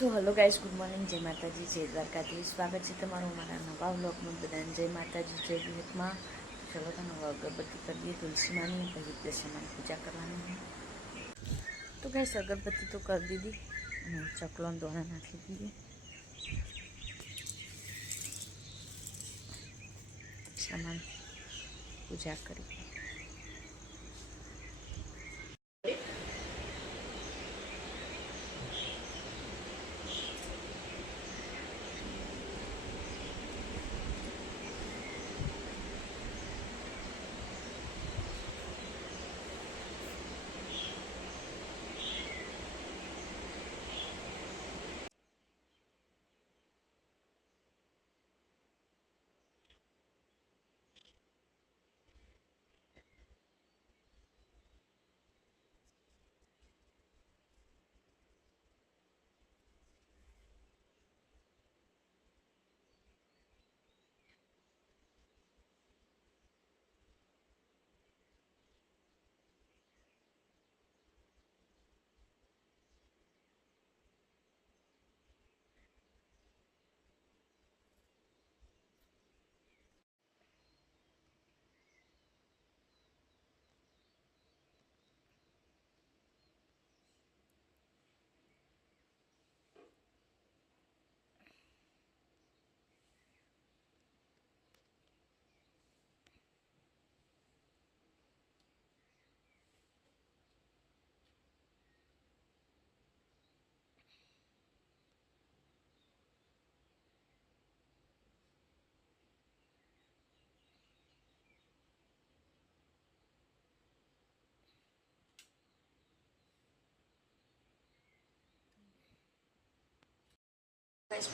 So hello guys, good morning, જય માતાજી, જય દ્વારકાધીશ. સ્વાગત છે તમારું મારા નવા વ્લોગમાં. બધાને જય માતાજી, જય વિવેકમાં. ચલો તો નવા અગરબત્તી કરીએ તુલસીમાની, પછી દશામાની પૂજા કરવાની. તો ગાઈસ અગરબત્તી તો કરી દીધી અને ચકલોન દોણા નાખી દીધી. દશામાન પૂજા કરી.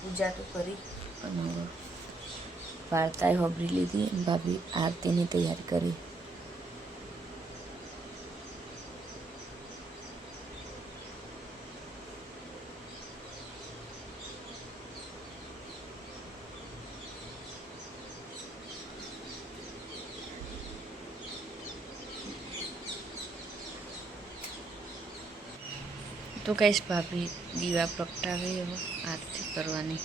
પૂજા તો કરી અને વાર્તાએ હોબરી લીધી અને ભાભી આરતીની તૈયારી કરી. તો કઈશ ભાભી દીવા પ્રગટાવે હવે આરતી કરવાની.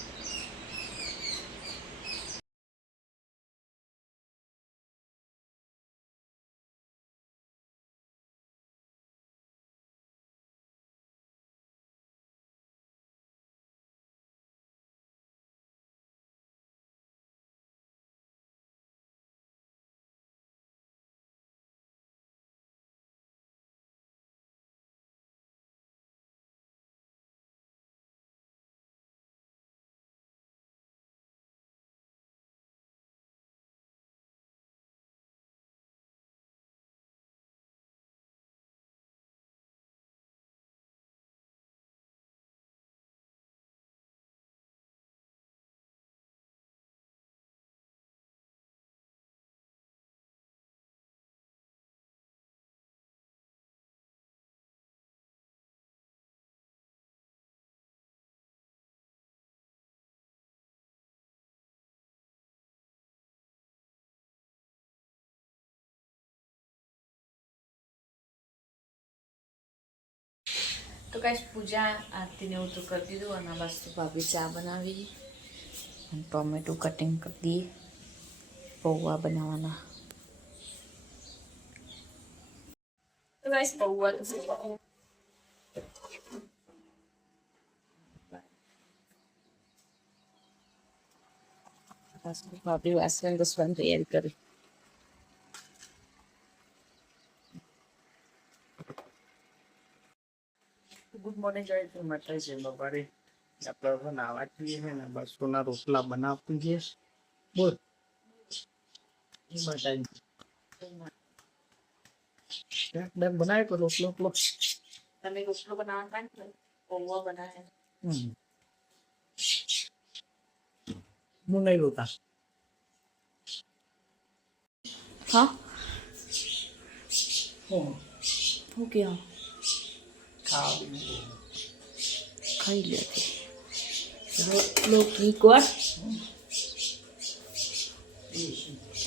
તો કઈશ પૂજા આરતીને એવું તો કરી દીધું અને બસ ભાભી ચા બનાવી અને ટોમેટો કટિંગ કરી દઈએ. પૌવા બનાવવાના. તો કઈશ પૌવા ભાભી વાસણ ઘસવાની તૈયારી કરી. ગુડ મોર્નિંગ જય માતાજી બાપારી. આપણે નાવા છીએ ને બસોના રોટલા બનાવતી છે. બોલ બનાવે તો રોટલો તમે રોટલો બનાવવા પૌવા બનાવે. હું નહીં રોતા. હા હું ક્યાં ખાઈ લે રોટલો ઘી ગોળ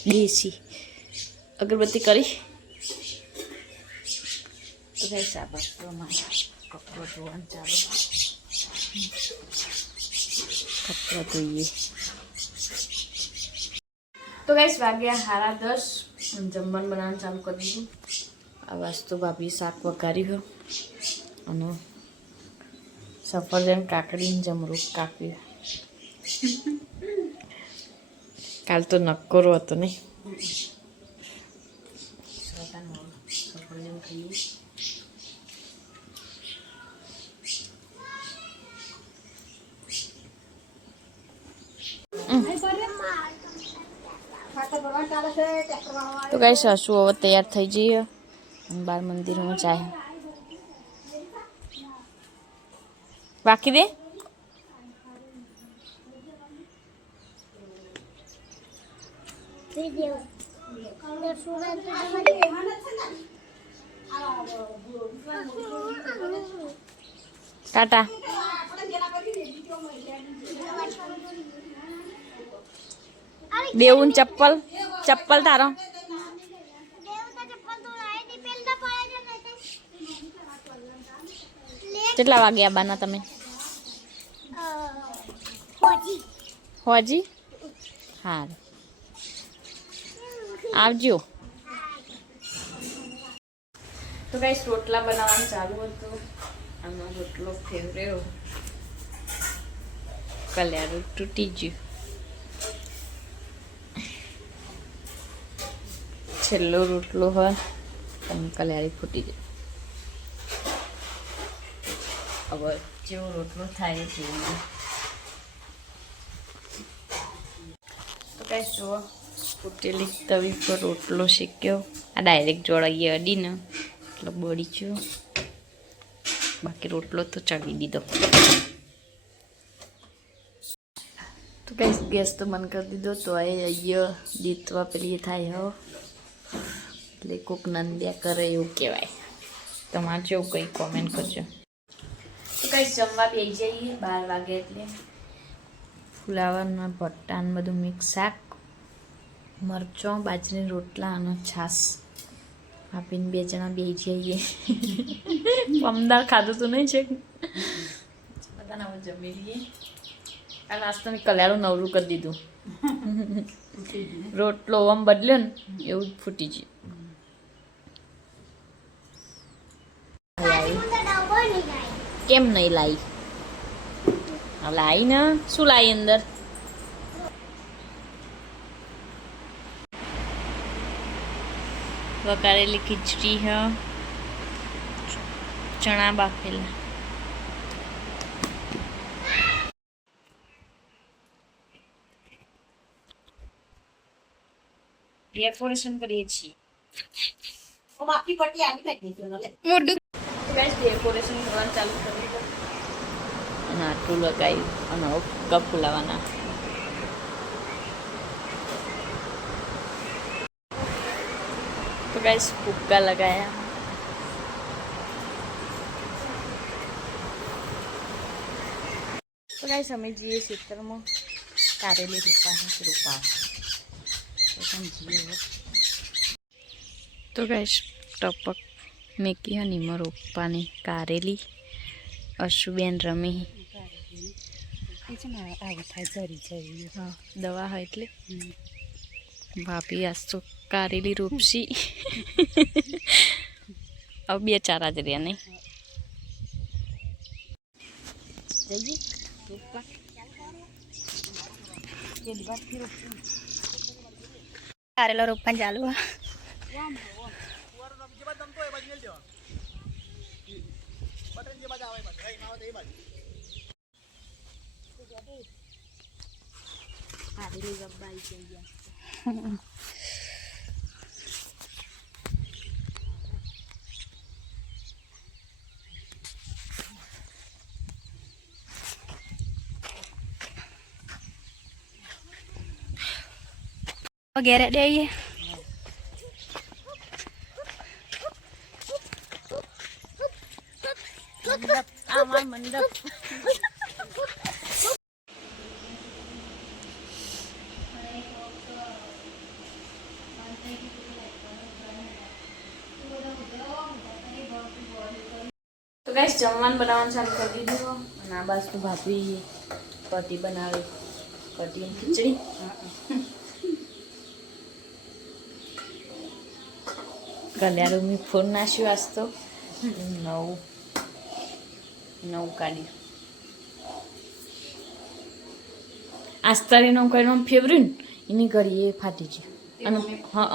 દેશી અગરબત્તી કરી. તો કઈ સાબત પ્રમાણે કપડો ધોવાનું ચાલુ. જોઈએ. તો ગાઈસ વાગ્યા 10:30 જમવાનું બનાવવાનું ચાલુ કરી દીધું. આ વાસ્તુ ભાભી શાક વઘાર્યું અને સફરજન કાકડી જમરૂખ કાપ્યું. કાલ તો નક્કોરો હતો નહીં. સફરજન ખાઈએ. તો ગાઈસ સાસુ હવે તૈયાર થઈ જઈએ અને બાર મંદિરમાં જાય. બાકી દે ટાટા. દેવું ચપ્પલ ચપ્પલ તારો કેટલા વાગે આવવાના તમે? હોજી હા આવજો. તો ગાઈસ રોટલા બનાવવાનું ચાલુ હતું. આનો રોટલો ફેવરેટ કલ્યારું તૂટી ગયું. છેલ્લો રોટલો હોય અને કલ્યારી ફૂટી જાય. હવે જેવો રોટલો થાય તેવું. તો કઈ જુઓ ફૂટેલી તવી પર રોટલો શેક્યો. આ ડાયરેક્ટ જોડાઈએ અડીને એટલે બળી ગયો. બાકી રોટલો તો ચડી દીધો. તો કઈ ગેસ તો બંધ કરી દીધો. તો અહીંયા દીતવા પેલી થાય હો એટલે કોક નંદ્યા કરે એવું કહેવાય. તમારે જેવું કંઈ કોમેન્ટ કરજો. તો કંઈ જમવા બેસી જઈએ 12 વાગે એટલે ફુલાવરના ભટ્ટા ને બધું મિક્સ શાક, મરચો, બાજરીના રોટલા અને છાશ આપીને 2 જણા બેસી જઈએ. અમદાવાદ ખાધું તો નહીં છે બધાને હવે જમી લઈએ. આ નાસ્તો મેં કલ્યારું નવરું કરી દીધું. રોટલો આમ બદલ્યો ને એવું ફૂટી ગયું. કેમ નહીં લાવી? લાવી ને શું લાવી અંદર? વઘારેલી ખીચડી હ, ચણા બાફેલા. ડેકોરેશન કરીએ છીએ. ડેકોરેશન કરવાનું ચાલુ કરી દો. અને આટલું લગાવ્યું અને કપ ફુલાવાના. તો ગાઈસ ફુગ્ગા લગાયા. તો ગાઈસ અમે જઈએ ખેતરમાં કારેલી રૂપા. તો ગાઈસ ટપક મેકી હનીમાં રોપવાની કારેલી. અશુબેન રમી હા દવા હોય એટલે ભાભી આજ તો કારેલી રોપસી. હવે 2-4 જ રહ્યા નહીં. કારેલો રોપવાનું ચાલુ. ઘેરે દઈએ. આમાં મંડપ તો ગાઈસ જમવાનું બનાવવાનું ચાલુ કરી દીધું. અને આ બાજુ ભાભી પટી બનાવે. કઢી અને ખીચડી. કલ્યાણ મેં ફોન નાખ્યો આજ તો નવું કાઢ્યું. આસ્તારીનો કોઈ નામ ફેવર્યું ને એની ઘડી એ ફાટી ગયું. અને હા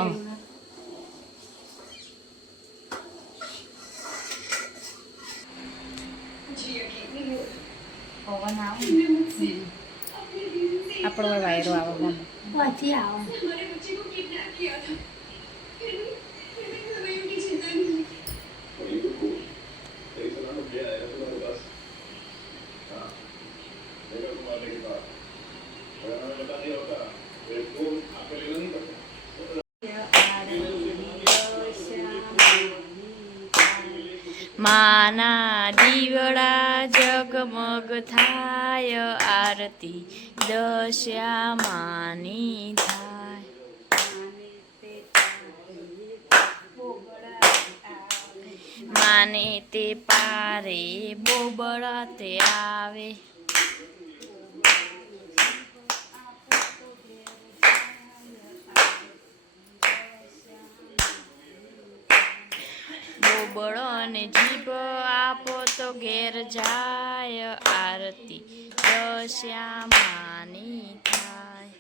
પવન આવે આપણો વાયરો આવે પછી આવો માના દીવડા જગમગ થાય આરતી દશ્યામાની થાય. માને તે પારે બોબડા તે આવે. બોબડો અને જીભ આપો તો ઘેર જાય આરતી દશ્યામાની થાય.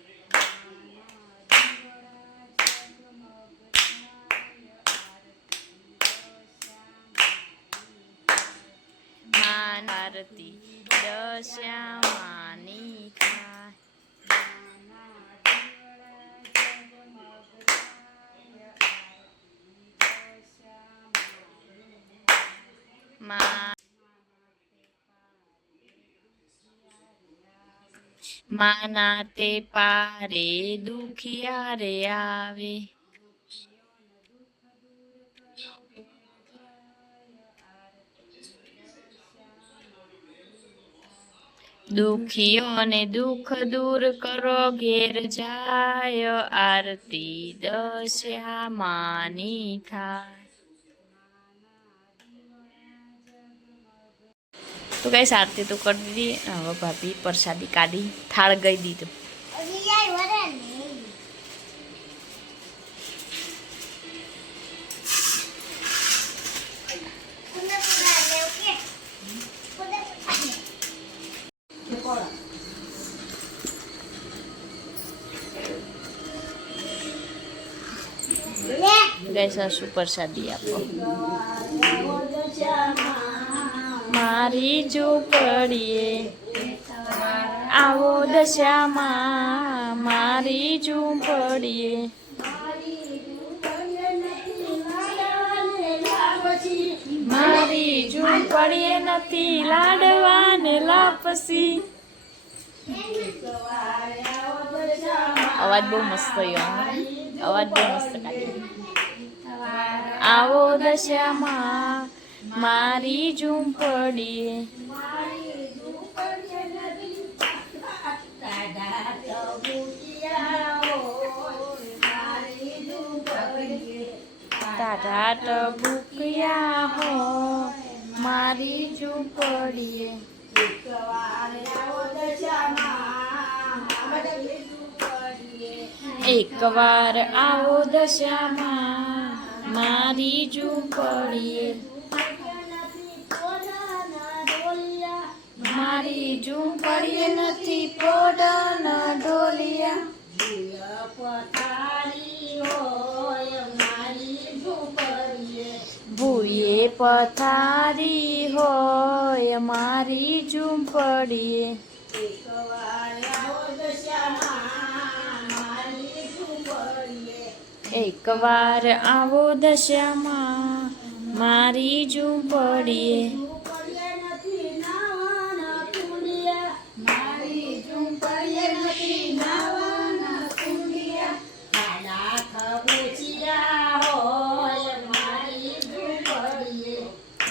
માન આરતી દશ્યામાની થાય. માના તે પારે દુખિયા રે આવે. દુખીઓને દુઃખ દૂર કરો ઘેર જાય આરતી દશ્યામાની થાય. તો કઈ આરતી તો કરી દીધી. હવે ભાભી પ્રસાદી કાઢી થાળ ગઈ દીધું. ગઈ સાસુ પ્રસાદી આપો. મારી ઝૂંપડીએ આવો દશામાં મારી ઝૂંપડીએ. મારી ઝૂંપડીએ નથી લાડવાને લાપસી. અવાજ બહુ મસ્ત થયો. અવાજ બહુ મસ્ત કાઢ્યો. આવો દશામાં મારી ઝૂંપડીએ. ટાઢા ટબુકિયા હો મારી ઝૂંપડીએ. એકવાર આવો દશામાં મારી ઝૂંપડીએ. મારી ઝૂંપડીએ નથી પોડના ઢોલિયા. ભૂયે પથારી હોય મારી ઝૂંપડીએ. એકવાર આવો દશામાં મારી ઝૂંપડીએ.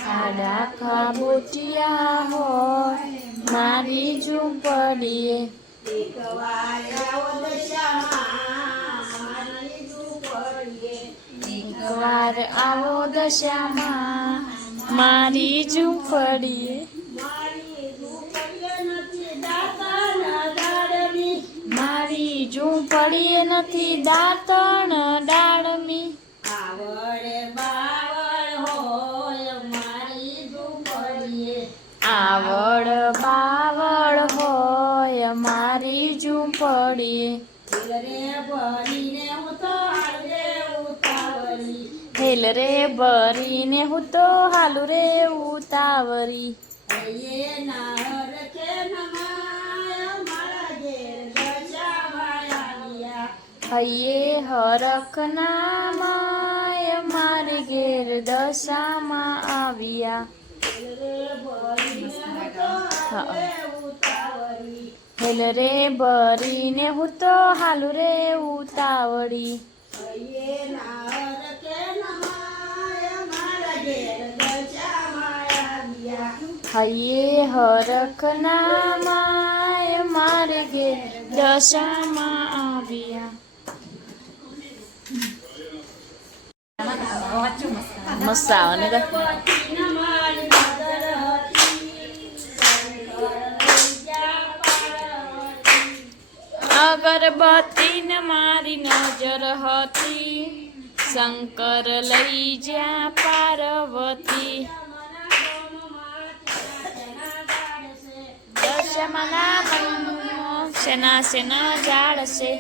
ખાડા ખાબોચિયા હોય મારી ઝૂંપડીએ. એકવાર આવો દશામાં મારી ઝૂંપડીએ. નથી દાંતણ ડાળમી. આવડ બાવળ હોય મારી ઝૂંપડીએ. આવડ બાવળ હોય મારી ઝૂંપડીએ. હેલ રે ભરીને હું તો હાલ રે ઉતાવળી. હેલ રે ભરીને હું તો હાલું રે ઉતાવળી. હૈયે નાહર કે નમાય મારા ઘેર દશામાં આવ્યા. હૈયે હરખ નામાય મારી ઘેર દશામાં આવ્યા. હેલ રે ભરીને હું તો હાલું રે ઉતાવળી. હૈયે નાહર કે નમાય મારા ઘેર દશામાં આવ્યા. હૈયે હરખ નામાય મારે ઘેર દશામાં આવ્યા. મસ્ત આવે ને તો. અગરબત્તી ને મારી નજર હતી, શંકર લઈ જ્યાં પાર્વતી. દશામાના મનમાં શેના શેના ઝાડ છે.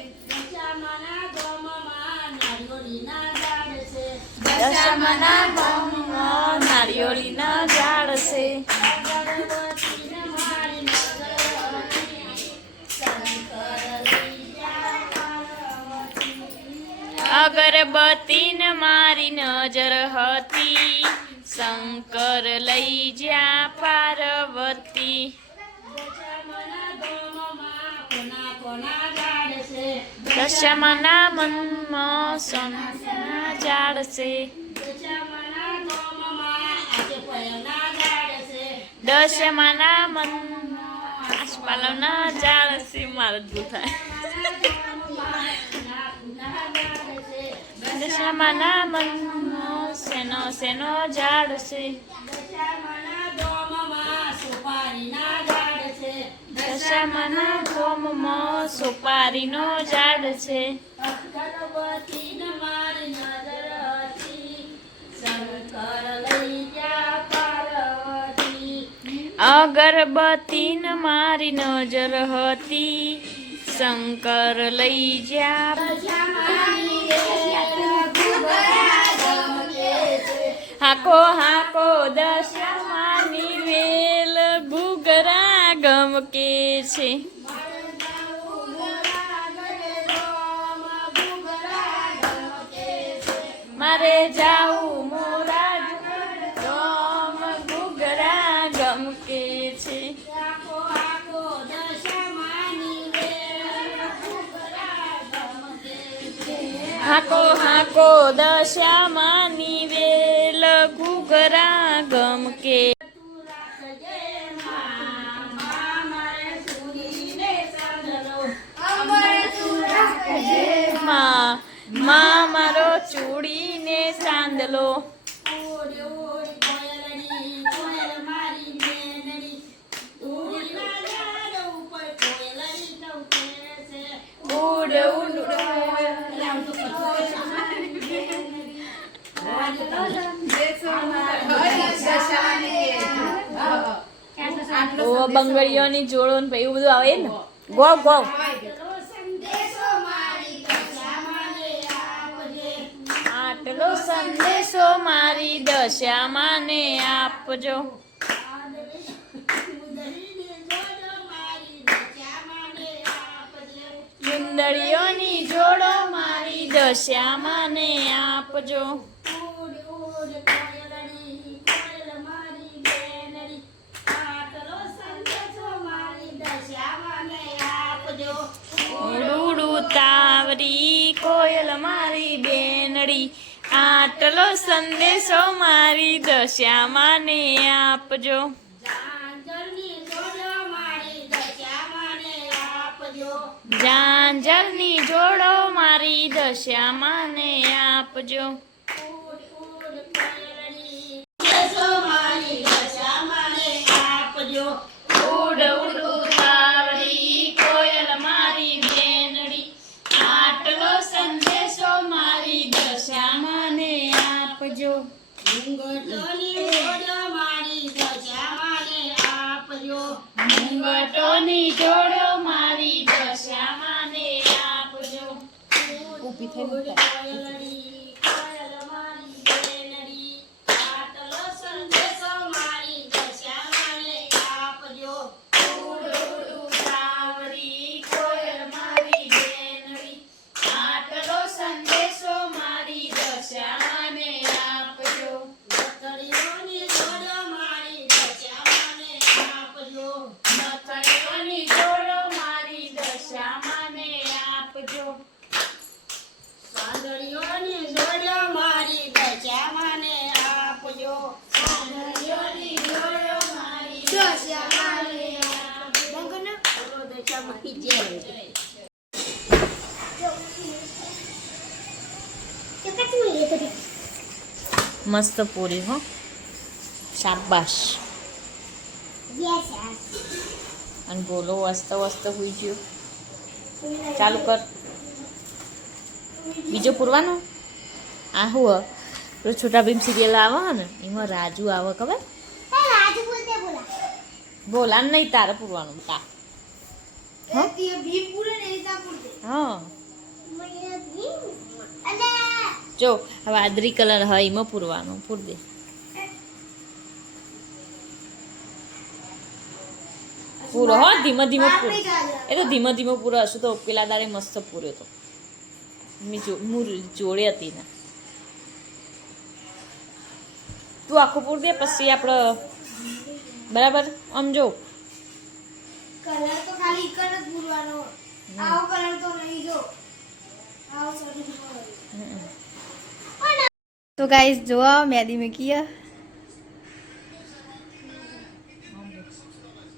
દશામાના મનમાં નારિયેળીના ઝાડ છે. અગરબત્તી ને મારી નજર હતી, શંકર લઈ જ્યાં પાર્વતી. દશામાના મનમાં સોનાના ઝાડ છે. દશામાના મનમાં આસપાલવના ઝાડ છે. મારે જ ભૂલ થાય. દશામાના મનમાં શેનો શેનો ઝાડ છે. દશામાના ગોમમાં સોપારીનો ઝાડ છે. અગરબત્તી ને મારી નજર હતી, શંકર લઈ જ્યાં. હાકો હાકો દશામાની વેલ ઘૂઘરા ગમકે છે. મારે જાવું મોરા ગમ ઘૂઘરા ગમકે છે. હાકો હાકો દશામાની વેલ ઘૂઘરા ગમકે. માં મારો ચૂડીને ચાંદલો. ઉડ ઉડ ઓ બંગડીઓની જોડો ને એવું બધું આવે ને. ગો ગો આટલો સંદેશો મારી દશામાને આપજો. ચુંદડીઓની જોડો મારી દશામાને આપજો. ઉડુડું તાવરી કોયલ મારી બેનડી, આટલો સંદેશો મારી દશામાને આપજો. ઝાંઝરની જોડો મારી દશામાને આપજો. ઉડ ઉડ તાવરી કોયલ મારી બેનડી, આટલો મુંગટોની જોડો મારી દશામાને આપજો. ઊભી થઈ કોયલડી, કોયલ મારી બેનડી, આટલો સંદેશો મારી દશામાને આપજો. ઉડ ઉડ ઉડાવડી, કોયલ મારી બેનડી, આટલો સંદેશો મારી દશામાને આપજો. નથડીઓની જોડો મારી દશામાને આપજો. નથડીઓની જોડો મારી દશામાને આપજો. સાંદળીઓની જોડો મારી દશામાને આપજો. સાંદળીઓની જોડો મારી દશામાને આપજો. બોલો દશામાની જય. મસ્ત પૂરી હો, શાબાશ. અને બોલો વસ્ત વસ્ત હોઈ ગયો. ચાલુ કર. બીજો પૂરવાનો. આ હું પેલો છોટા ભીમ સિરિયલ આવે ને એમાં રાજુ આવે ખબર. બોલા નહીં તારે પૂરવાનું તા. હા જો હવે આદરી કલર હોય એમાં પૂરવાનું. પૂર દે. પૂરો હો, ધીમે ધીમે પૂરો. એ તો ધીમે ધીમે પૂરો હશે તો પેલા દાડે મસ્ત પૂર્યો તો. હું જોડે હતી ને. તું આખું પૂર દે પછી આપણે બરાબર. આમ જો કલર તો ખાલી એક જ પૂરવાનો. આવો કલર તો નહીં જો. આવો સોરી. તો ગાઈસ જો મહેંદી મૂકી है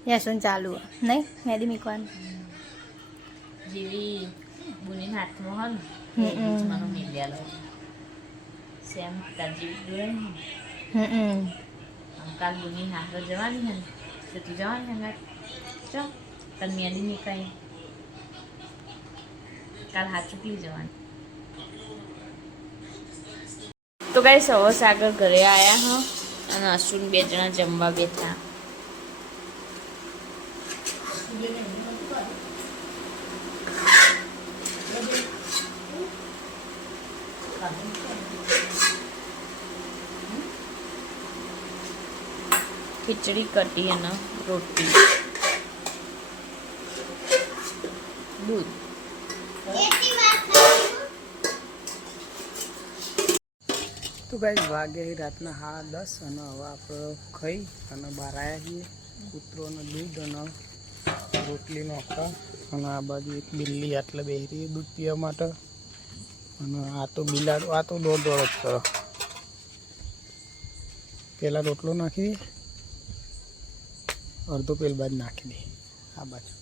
यसन चालू है नहीं महेंदी મૂકવાનું. જેવી બુની હાથમાં હોય ને એ મને મિલ્યા લો સેમ તાર જેવી દોરાય ને. કાલ બુની હાથ જવાની હે ને તો તું જવાની હંગાત ચો તને મહેંદી નીકળી કાલ હાથ ચૂકી જવાની. તો ગાઈસ હવે સાગર ઘરે આવ્યા હા અને અશ્વિન 2 જણા જમવા બેઠા. ખીચડી કઢી અને રોટલી દૂધ. તો ગાઈસ વાગે રાતના 10:30 અને હવે આપણે ખાઈ અને બહાર આવ્યા છીએ. કૂતરોનું દૂધ અને રોટલીનો આખા અને આ બાજુ એક બિલ્લી આટલે બેસી રહી દૂધ પીવા માટે. અને આ તો બિલાડો આ તો દોડ જ કરો. પહેલાં રોટલો નાખી દે, અડધો પેલ બાદ નાખી દે આ બાજુ.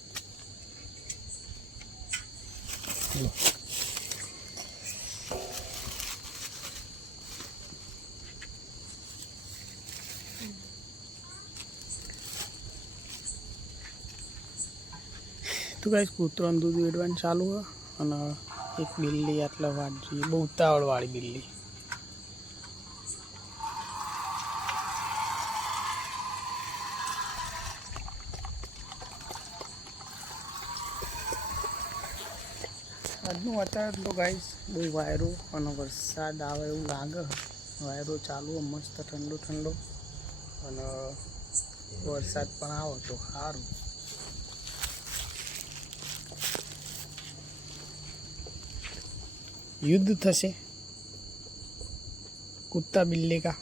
તો ગાઈસ કૂતરાનું દૂધ વેડવાનું ચાલુ હોય અને એક બિલ્લી આટલા વાંચી બહુ ઉતાવળવાળી બિલ્લી. આજનું વાતાવરણ તો ગાઈસ બહુ વાયરો અને વરસાદ આવે એવું લાગે. વાયરો ચાલુ મસ્ત ઠંડો ઠંડો અને વરસાદ પણ આવે તો સારું. युद्ध थसे कुत्ता बिल्ली का.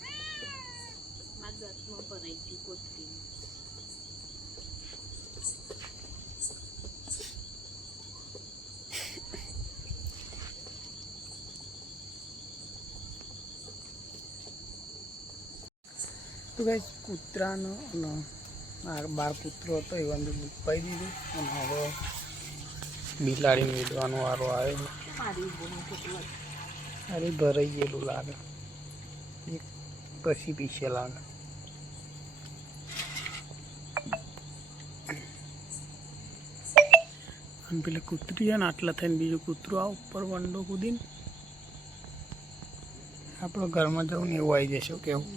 તો ગાઈસ કૂતરાનો બાર કૂતરો હતો એ અંદર દૂધ પાઈ દીધું અને હવે બિલાડીને વીડવાનો વારો આવ્યો. અરે ભરાઈ ગયેલું લાગે, એક પછી પીછે લાગે. અને પેલી કૂતરી છે ને આટલા થઈને બીજું કૂતરું આ ઉપર વંડો કૂદીને આપણો ઘરમાં જવું ને એવું આવી જશે કેવું.